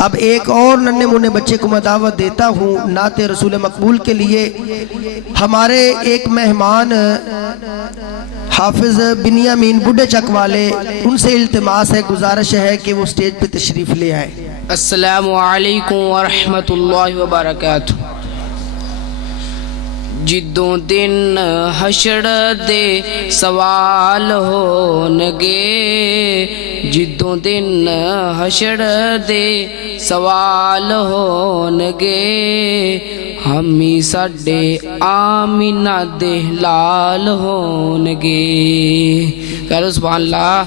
अब एक और नन्हे मुन्ने बच्चे को मैं दावत देता हूँ नाते रसूल मकबूल के लिए। हमारे एक मेहमान हाफिज बिनियामीन बुढ़े चक वाले, उनसे इल्तिमास है, गुजारिश है कि वो स्टेज पे तशरीफ ले आए। अस्सलामु अलैकुम व रहमतुल्लाहि व बरकातुहू। जिद्दों दिन हशर दे सवाल होणगे, जिद्दों दिन हशर दे सवाल होणगे, हमी साडे आमीना दे लाल होणगे। करो सुभान अल्लाह।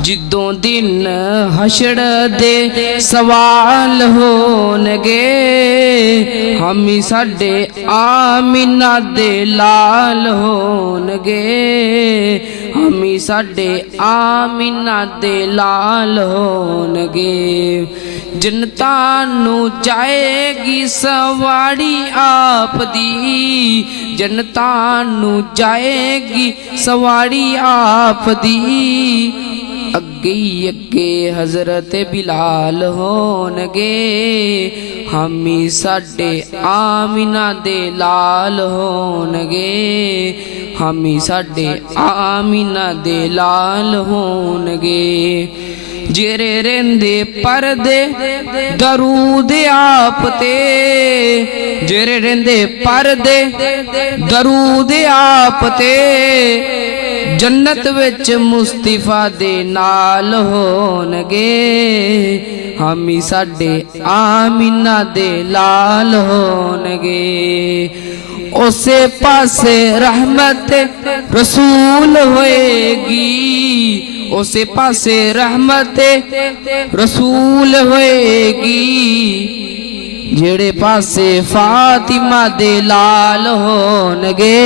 जिद्दों दिन हशर दे सवाल होणगे, हमी साडे आमीना दे लाल होणगे, हमी साडे आमीना दे लाल होणगे। जन्नतां नू जाएगी सवारी आप दी, जन्नतां नू जाएगी सवारी आप दी, अगे अगे हजरत बिलाल होणगे, हमी साडे आमीना दे लाल होणगे, हमी साडे आमीना दे लाल होणगे। जेरे रेंदे परदे दरूद आप ते, जेरे रेंदे परदे दरूद आप ते, जन्नत विच मुस्तफा दे नाल होणगे, हमी साडे आमीना दे लाल होणगे। उसे पासे रहमत रसूल होएगी, उसे पासे रहमत रसूल होएगी, जेड़े पासे फातिमा दे लाल होणगे,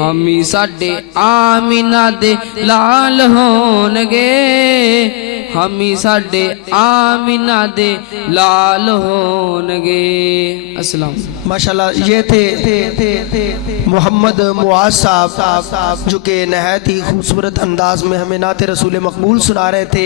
हमी साडे आमीना दे लाल होणगे, हमी साडे आमीना दे लाल होणगे। अस्सलाम। माशाल्लाह, ये थे मोहम्मद मुआज साहब जो कि नहायत ही खूबसूरत अंदाज में हमें नाते रसूल मकबूल सुना रहे थे।